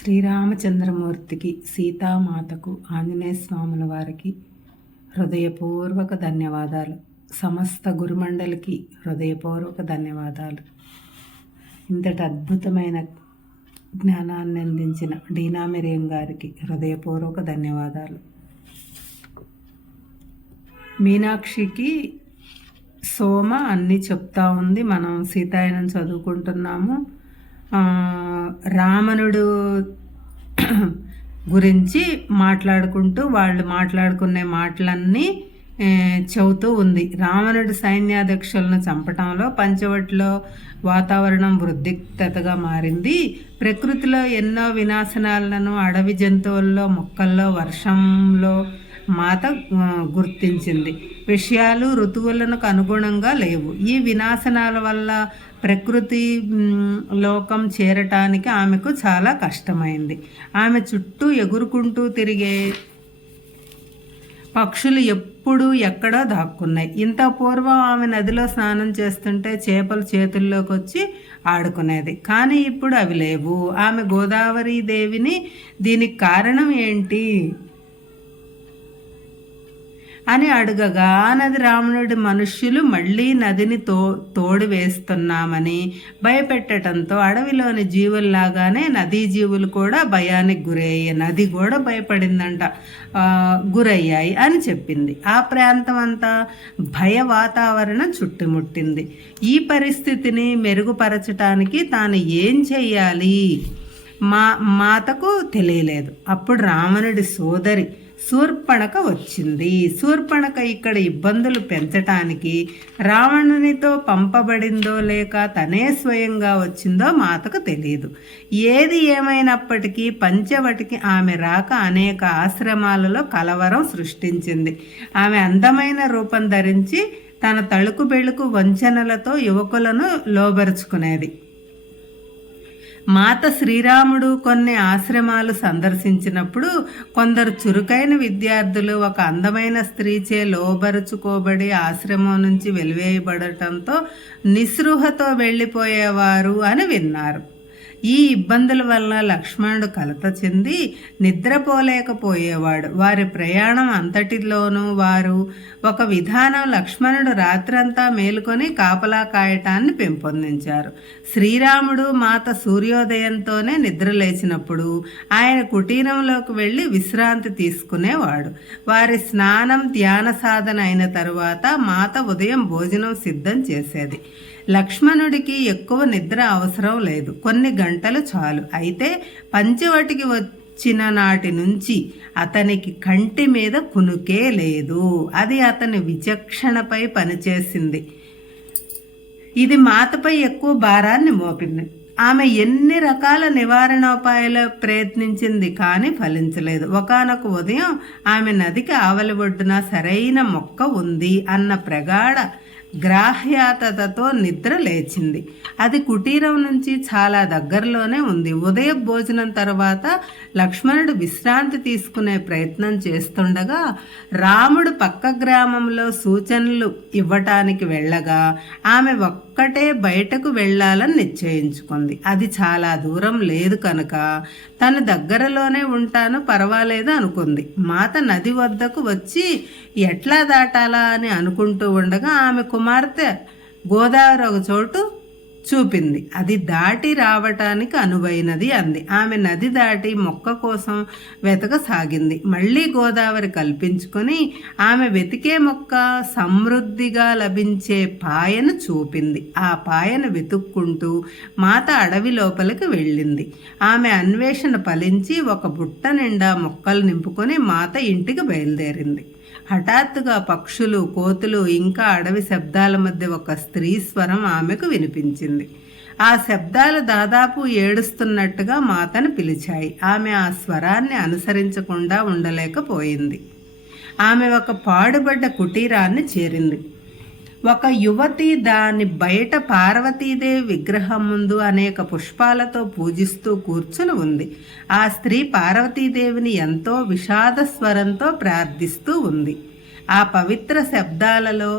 శ్రీరామచంద్రమూర్తికి, సీతామాతకు, ఆంజనేయ స్వాముల వారికి హృదయపూర్వక ధన్యవాదాలు. సమస్త గురుమండలికి హృదయపూర్వక ధన్యవాదాలు. ఇంతటి అద్భుతమైన జ్ఞానాన్ని అందించిన డీనా మిరియం గారికి హృదయపూర్వక ధన్యవాదాలు. మీనాక్షికి సోమ అన్నీ చెప్తా ఉంది. మనం సీతాయనం చదువుకుంటున్నాము. రావణుడు గురించి మాట్లాడుకుంటూ వాళ్ళు మాట్లాడుకునే మాటలన్నీ చెబుతూ ఉంది. రావణుడు సైన్యాధ్యక్షులను చంపటంలో పంచవటిలో వాతావరణం వృద్ధిక్తతగా మారింది. ప్రకృతిలో ఎన్నో వినాశనాలను అడవి జంతువుల్లో, మొక్కల్లో, వర్షంలో మాత గుర్తించింది. విషయాలు ఋతువులకు అనుగుణంగా లేవు. ఈ వినాశనాల వల్ల ప్రకృతి లోకం చేరటానికి ఆమెకు చాలా కష్టమైంది. ఆమె చుట్టూ ఎగురుకుంటూ తిరిగే పక్షులు ఎప్పుడూ ఎక్కడో దాక్కున్నాయి. ఇంత పూర్వం ఆమె నదిలో స్నానం చేస్తుంటే చేపలు చేతుల్లోకి వచ్చి ఆడుకునేది. కానీ ఇప్పుడు అవి లేవు. ఆమె గోదావరి దేవిని దీనికి కారణం ఏంటి అని అడగగా, నది రావణుడి మనుష్యులు మళ్ళీ నదిని తోడు వేస్తున్నామని భయపెట్టడంతో అడవిలోని జీవుల్లాగానే నదీ జీవులు కూడా భయానికి గురయ్యాయి. నది కూడా భయపడిందంట, గురయ్యాయి అని చెప్పింది. ఆ ప్రాంతం అంతా భయ వాతావరణం చుట్టుముట్టింది. ఈ పరిస్థితిని మెరుగుపరచడానికి తాను ఏం చెయ్యాలి మాతకు తెలియలేదు. అప్పుడు రావణుడి సోదరి శూర్పణఖ వచ్చింది. శూర్పణఖ ఇక్కడ ఇబ్బందులు పెంచటానికి రావణునితో పంపబడిందో లేక తనే స్వయంగా వచ్చిందో మాతకు తెలియదు. ఏది ఏమైనప్పటికీ పంచవటికి ఆమె రాక అనేక ఆశ్రమాలలో కలవరం సృష్టించింది. ఆమె అందమైన రూపం ధరించి తన తళుకు బెళుకు వంచనలతో యువకులను లోబరుచుకునేది. మాత శ్రీరాముడు కొన్ని ఆశ్రమాలు సందర్శించినప్పుడు కొందరు చురుకైన విద్యార్థులు ఒక అందమైన స్త్రీచే లోబరుచుకోబడి ఆశ్రమం నుంచి వెలివేయబడటంతో నిస్పృహతో వెళ్ళిపోయేవారు అని విన్నారు. ఈ ఇబ్బందుల వల్ల లక్ష్మణుడు కలత చెంది నిద్రపోలేకపోయేవాడు. వారి ప్రయాణం అంతటిలోనూ వారు ఒక విధానం లక్ష్మణుడు రాత్రంతా మేలుకొని కాపలా కాయటాన్ని పెంపొందించారు. శ్రీరాముడు మాత సూర్యోదయంతోనే నిద్రలేచినప్పుడు ఆయన కుటీరంలోకి వెళ్ళి విశ్రాంతి తీసుకునేవాడు. వారి స్నానం, ధ్యాన సాధన అయిన తరువాత మాత ఉదయం భోజనం సిద్ధం చేసేది. లక్ష్మణుడికి ఎక్కువ నిద్ర అవసరం లేదు, కొన్ని గంటలు చాలు. అయితే పంచవటికి వచ్చిన నాటి నుంచి అతనికి కంటి మీద కునుకే లేదు. అది అతని విచక్షణపై పనిచేసింది. ఇది మాతపై ఎక్కువ భారాన్ని మోపింది. ఆమె ఎన్ని రకాల నివారణోపాయాలు ప్రయత్నించింది, కానీ ఫలించలేదు. ఒకానొక ఉదయం ఆమె నదికి ఆవలి ఒడ్డున సరైన మొక్క ఉంది అన్న ప్రగాఢ గ్రాహ్యాతతో నిద్ర లేచింది. అది కుటీరం నుంచి చాలా దగ్గరలోనే ఉంది. ఉదయం భోజనం తర్వాత లక్ష్మణుడు విశ్రాంతి తీసుకునే ప్రయత్నం చేస్తుండగా రాముడు పక్క గ్రామంలో సూచనలు ఇవ్వటానికి వెళ్ళగా ఆమె ఒక్కటే బయటకు వెళ్ళాలని నిశ్చయించుకుంది. అది చాలా దూరం లేదు కనుక తను దగ్గరలోనే ఉంటాను, పర్వాలేదు అనుకుంది. మాత నది వద్దకు వచ్చి ఎట్లా దాటాలా అని అనుకుంటూ ఉండగా ఆమె కుమార్తె గోదావరి ఒక చోటు చూపింది. అది దాటి రావటానికి అనువైనది అంది. ఆమె నది దాటి మొక్క కోసం వెతకసాగింది. మళ్ళీ గోదావరి కల్పించుకొని ఆమె వెతికే మొక్క సమృద్ధిగా లభించే పాయను చూపింది. ఆ పాయను వెతుక్కుంటూ మాత అడవి లోపలికి వెళ్ళింది. ఆమె అన్వేషణ ఫలించి ఒక బుట్ట నిండా మొక్కలు నింపుకొని మాత ఇంటికి బయలుదేరింది. హఠాత్తుగా పక్షులు, కోతులు, ఇంకా అడవి శబ్దాల మధ్య ఒక స్త్రీ స్వరం ఆమెకు వినిపించింది. ఆ శబ్దాలు దాదాపు ఏడుస్తున్నట్టుగా మాతను పిలిచాయి. ఆమె ఆ స్వరాన్ని అనుసరించకుండా ఉండలేకపోయింది. ఆమె ఒక పాడుబడ్డ కుటీరాన్ని చేరింది. ఒక యువతి దాని బయట పార్వతీదేవి విగ్రహం ముందు అనేక పుష్పాలతో పూజిస్తూ కూర్చుని ఉంది. ఆ స్త్రీ పార్వతీదేవిని ఎంతో విషాద స్వరంతో ప్రార్థిస్తూ ఉంది. ఆ పవిత్ర శబ్దాలలో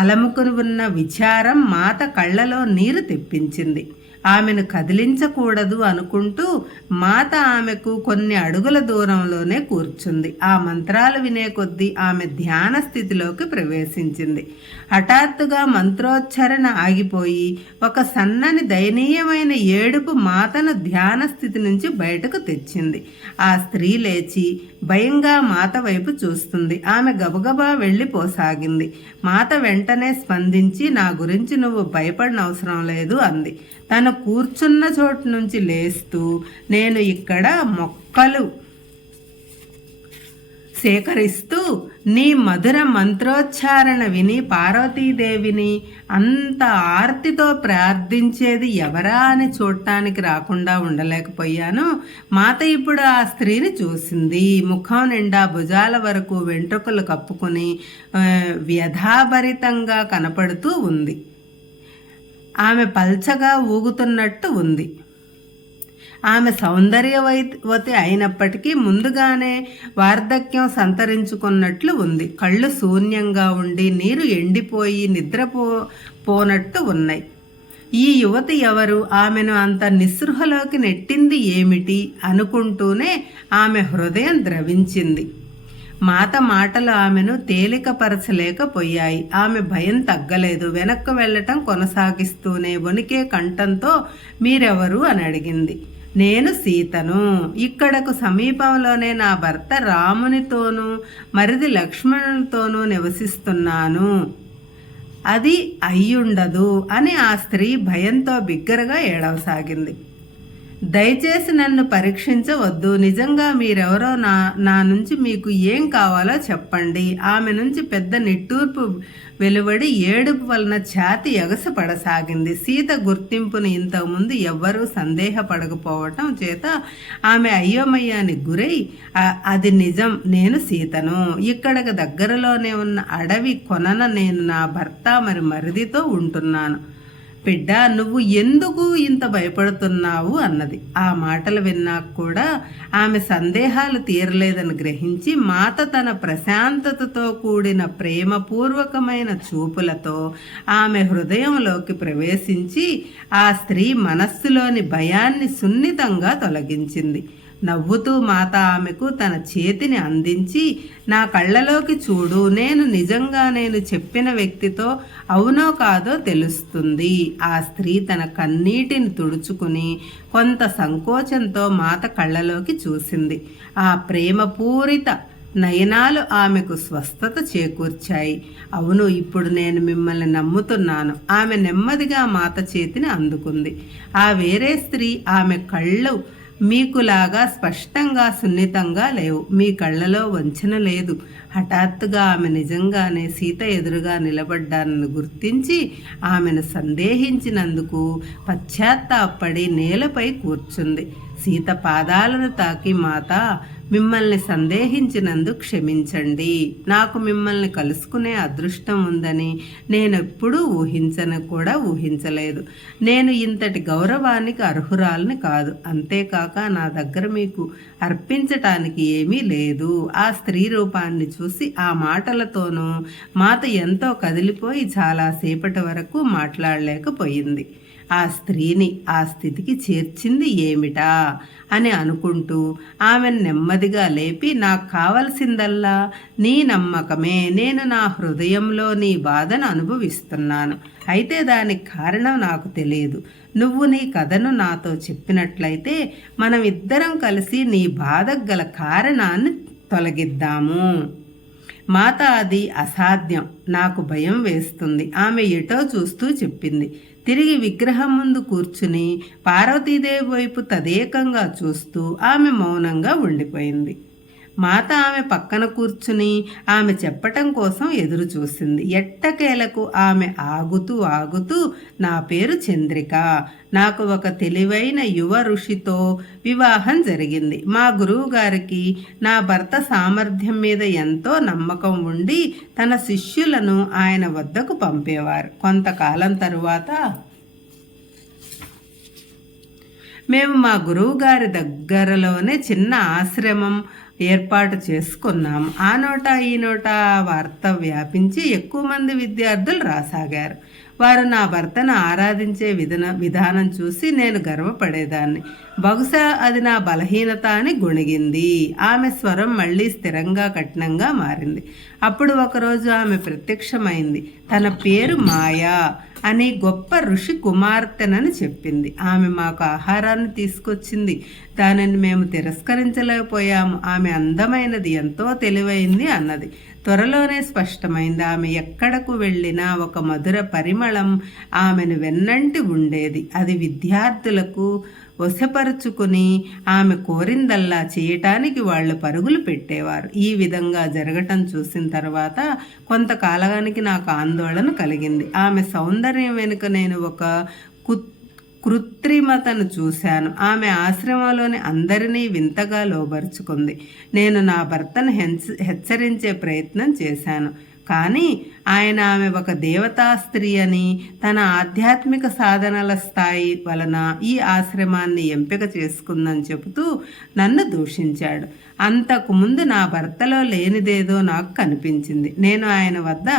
అలముకుని ఉన్న విచారం మాత కళ్ళలో నీరు తెప్పించింది. ఆమెను కదిలించకూడదు అనుకుంటూ మాత ఆమెకు కొన్ని అడుగుల దూరంలోనే కూర్చుంది. ఆ మంత్రాలు వినే కొద్దీ ఆమె ధ్యాన స్థితిలోకి ప్రవేశించింది. హఠాత్తుగా మంత్రోచ్చారణ ఆగిపోయి ఒక సన్నని దయనీయమైన ఏడుపు మాతను ధ్యాన స్థితి నుంచి బయటకు తెచ్చింది. ఆ స్త్రీ లేచి భయంగా మాత వైపు చూస్తుంది. ఆమె గబగబా వెళ్ళిపోసాగింది. మాత వెంటనే స్పందించి, నా గురించి నువ్వు భయపడనవసరం లేదు అంది. తను కూర్చున్న చోటు నుంచి లేస్తూ, నేను ఇక్కడ మొక్కలు సేకరిస్తూ నీ మధుర మంత్రోచ్చారణ విని పార్వతీదేవిని అంత ఆర్తితో ప్రార్థించేది ఎవరా అని చూడటానికి రాకుండా ఉండలేకపోయాను. మాత ఇప్పుడు ఆ స్త్రీని చూసింది. ముఖం నిండా భుజాల వరకు వెంట్రుకలు కప్పుకొని వ్యధాభరితంగా కనపడుతూ ఉంది. ఆమె పల్చగా ఊగుతున్నట్టు ఉంది. ఆమె సౌందర్యవతి అయినప్పటికీ ముందుగానే వార్ధక్యం సంతరించుకున్నట్లు ఉంది. కళ్ళు శూన్యంగా ఉండి నీరు ఎండిపోయి నిద్రపోనట్టు ఉన్నాయి. ఈ యువతి ఎవరు? ఆమెను అంత నిస్పృహలోకి నెట్టింది ఏమిటి అనుకుంటూనే ఆమె హృదయం ద్రవించింది. మాత మాటలు ఆమెను తేలికపరచలేకపోయాయి. ఆమె భయం తగ్గలేదు. వెనక్కు వెళ్ళటం కొనసాగిస్తూనే వణికే కంఠంతో, మీరెవరు అని అడిగింది. నేను సీతను. ఇక్కడకు సమీపంలోనే నా భర్త రామునితోనూ మరిది లక్ష్మణునితోనూ నివసిస్తున్నాను. అది అయ్యుండదు అని ఆ స్త్రీ భయంతో బిగ్గరగా ఏడవసాగింది. దయచేసి నన్ను పరీక్షించవద్దు. నిజంగా మీరెవరో నా నుంచి మీకు ఏం కావాలో చెప్పండి. ఆమె నుంచి పెద్ద నిట్టూర్పు వెలువడి ఏడుపు వలన ఛాతి ఎగసపడసాగింది. సీత గుర్తింపుని ఇంతకుముందు ఎవ్వరూ సందేహపడకపోవటం చేత ఆమె అయోమయానికి గురై, అది నిజం, నేను సీతను. ఇక్కడికి దగ్గరలోనే ఉన్న అడవి కొనన నేను నా భర్త మరిదితో ఉంటున్నాను. బిడ్డ, నువ్వు ఎందుకు ఇంత భయపడుతున్నావు అన్నది. ఆ మాటలు విన్నాక కూడా ఆమె సందేహాలు తీరలేదని గ్రహించి మాత తన ప్రశాంతతతో కూడిన ప్రేమపూర్వకమైన చూపులతో ఆమె హృదయంలోకి ప్రవేశించి ఆ స్త్రీ మనస్సులోని భయాన్ని సున్నితంగా తొలగించింది. నవ్వుతూ మాత ఆమెకు తన చేతిని అందించి, నా కళ్ళలోకి చూడు, నేను చెప్పిన వ్యక్తితో అవునో కాదో తెలుస్తుంది. ఆ స్త్రీ తన కన్నీటిని తుడుచుకుని కొంత సంకోచంతో మాత కళ్ళలోకి చూసింది. ఆ ప్రేమపూరిత నయనాలు ఆమెకు స్వస్థత చేకూర్చాయి. అవును, ఇప్పుడు నేను మిమ్మల్ని నమ్ముతున్నాను. ఆమె నెమ్మదిగా మాత చేతిని అందుకుంది. ఆ వేరే స్త్రీ, ఆమె కళ్ళు మీకులాగా స్పష్టంగా సున్నితంగా లేవు. మీ కళ్ళలో వంచన లేదు. హఠాత్తుగా ఆమె నిజంగానే సీత ఎదురుగా నిలబడ్డానని గుర్తించి ఆమెను సందేహించినందుకు పశ్చాత్తాపడి నేలపై కూర్చుంది. సీత పాదాలను తాకి, మాత, మిమ్మల్ని సందేహించినందుకు క్షమించండి. నాకు మిమ్మల్ని కలుసుకునే అదృష్టం ఉందని నేనెప్పుడూ ఊహించలేదు. నేను ఇంతటి గౌరవానికి అర్హురాలని కాదు. అంతేకాక నా దగ్గర మీకు అర్పించటానికి ఏమీ లేదు. ఆ స్త్రీ రూపాన్ని చూసి ఆ మాటలతోనూ మాత ఎంతో కదిలిపోయి చాలాసేపటి వరకు మాట్లాడలేకపోయింది. ఆ స్త్రీని ఆ స్థితికి చేర్చింది ఏమిటా అని అనుకుంటూ ఆమెను నెమ్మదిగా లేపి, నాకు కావలసిందల్లా నీ నమ్మకమే. నేను నా హృదయంలో నీ బాధను అనుభవిస్తున్నాను. అయితే దానికి కారణం నాకు తెలియదు. నువ్వు నీ కథను నాతో చెప్పినట్లయితే మనం ఇద్దరం కలిసి నీ బాధకు గల కారణాన్ని తొలగిద్దాము. మాత, అది అసాధ్యం. నాకు భయం వేస్తుంది. ఆమె ఎటో చూస్తూ చెప్పింది. తిరిగి విగ్రహం ముందు కూర్చుని పార్వతీదేవి వైపు తదేకంగా చూస్తూ ఆమె మౌనంగా ఉండిపోయింది. మాత ఆమె పక్కన కూర్చుని ఆమె చెప్పటం కోసం ఎదురు చూసింది. ఎట్టకేలకు ఆమె ఆగుతూ, నా పేరు చంద్రిక. నాకు ఒక తెలివైన యువ ఋషితో వివాహం జరిగింది. మా గురువు గారికి నా భర్త సామర్థ్యం మీద ఎంతో నమ్మకం ఉండి తన శిష్యులను ఆయన వద్దకు పంపేవారు. కొంతకాలం తరువాత మేము మా గురువుగారి దగ్గరలోనే చిన్న ఆశ్రమం ఏర్పాటు చేసుకున్నాము. ఆ నోట ఈ నోట వార్త వ్యాపించి ఎక్కువ మంది విద్యార్థులు రాసాగారు. వారు నా భర్తను ఆరాధించే విధానం చూసి నేను గర్వపడేదాన్ని. బహుశా అది నా బలహీనత అని గొణిగింది. ఆమె స్వరం మళ్ళీ స్థిరంగా కఠినంగా మారింది. అప్పుడు ఒకరోజు ఆమె ప్రత్యక్షమైంది. తన పేరు మాయా అని గొప్ప ఋషి కుమార్తెనని చెప్పింది. ఆమె మాకు ఆహారాన్ని తీసుకొచ్చింది. దానిని మేము తిరస్కరించలేకపోయాము. ఆమె అందమైనది, ఎంతో తెలివైంది అన్నది. త్వరలోనే స్పష్టమైంది. ఆమె ఎక్కడకు వెళ్ళినా ఒక మధుర పరిమళం ఆమెను వెన్నంటి ఉండేది. అది విద్యార్థులకు వశపరుచుకుని ఆమె కోరిందల్లా చేయటానికి వాళ్ళు పరుగులు పెట్టేవారు. ఈ విధంగా జరగటం చూసిన తర్వాత కొంతకాలానికి నాకు ఆందోళన కలిగింది. ఆమె సౌందర్యం వెనుక నేను ఒక కృత్రిమతను చూశాను. ఆమె ఆశ్రమంలోని అందరినీ వింతగా లోబరుచుకుంది. నేను నా భర్తను హెచ్చరించే ప్రయత్నం చేశాను. కానీ ఆయన ఆమె ఒక దేవతా స్త్రీ అని, తన ఆధ్యాత్మిక సాధనల స్థాయి వలన ఈ ఆశ్రమాన్ని ఎంపిక చేసుకుందని చెబుతూ నన్ను దూషించాడు. అంతకుముందు నా భర్తలో లేనిదేదో నాకు కనిపించింది. నేను ఆయన వద్ద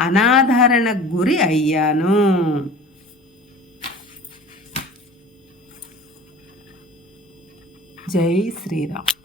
అనాదరణకు గురి అయ్యాను. జై శ్రీరామ్.